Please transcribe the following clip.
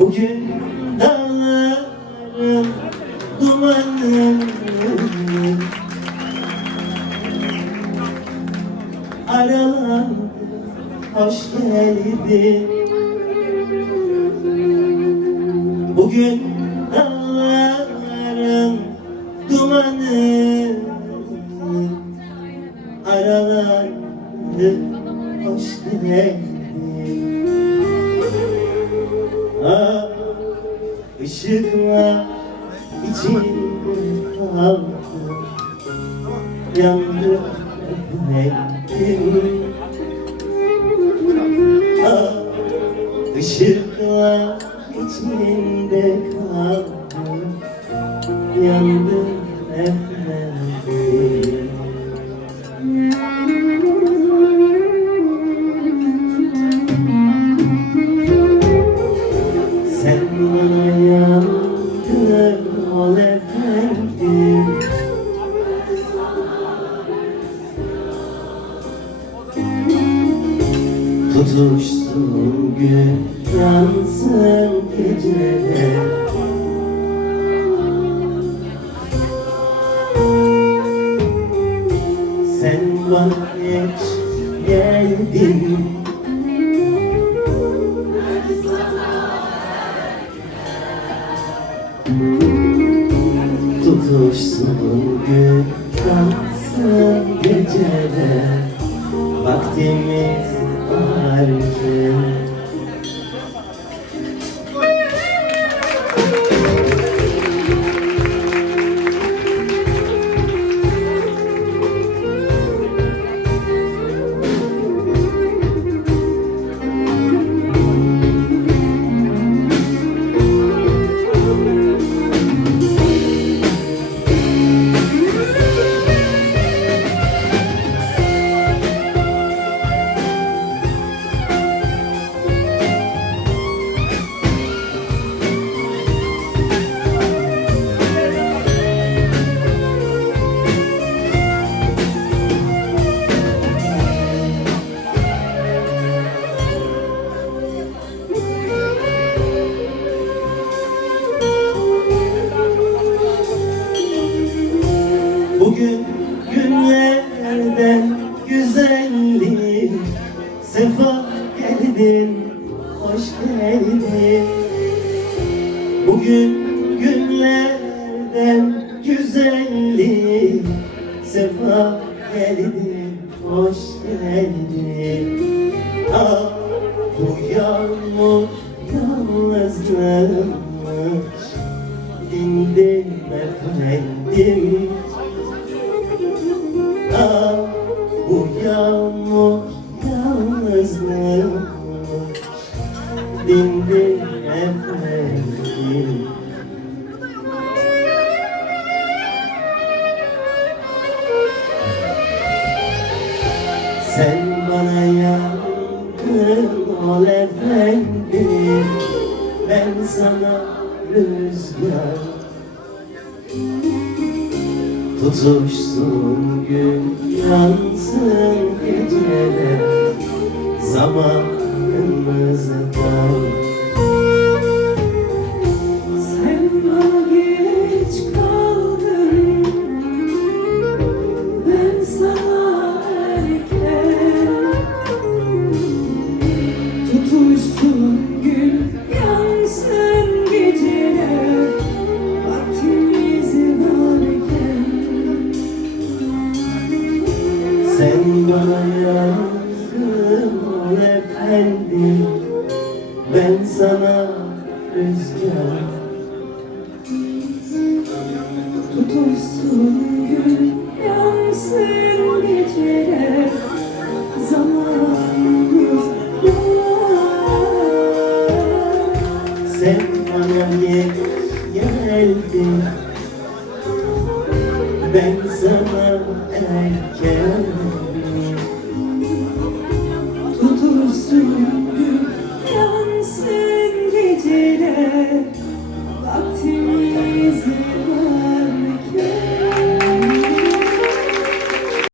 Bugün dağların dumanı aralandı, hoş geldin. Bugün dağların dumanı aralandı, hoş geldin. Ah, ışıklar içinde kaldım, yandım efendim. Ah, ışıklar içinde kaldım, yandım efendim. Sen bana yandın ol efendim. Tutuşsun gün, yansın geceler. Sen bana geç geldin. Tutuşsun gün, yansın geceler. Vaktimiz varken bugün günlerden güzellik, sefa geldin, hoş geldin. Bugün günlerden güzellik, sefa geldin, hoş geldin. Ah, bu yağmur yalnızlıkmış, dindim efendim. Ah, bu yağmur yalnızlıkmış, dindim efendim. Sen bana yandın ol efendim, ben sana rüzgar. Tutuşsun gün, yansın geceler, zamanımızda. Sen bana geç kaldın, ben sana erken. Tutuşsun gün, yansın geceler, vaktimiz varken. Sen bana yandın ol efendim, ben sana rüzgar. Tutuşsun gün, yansın geceler, zamanımız var. Sen bana geç geldin, ben sana erken. Tutulsun gün, yansın geceler, vaktimizi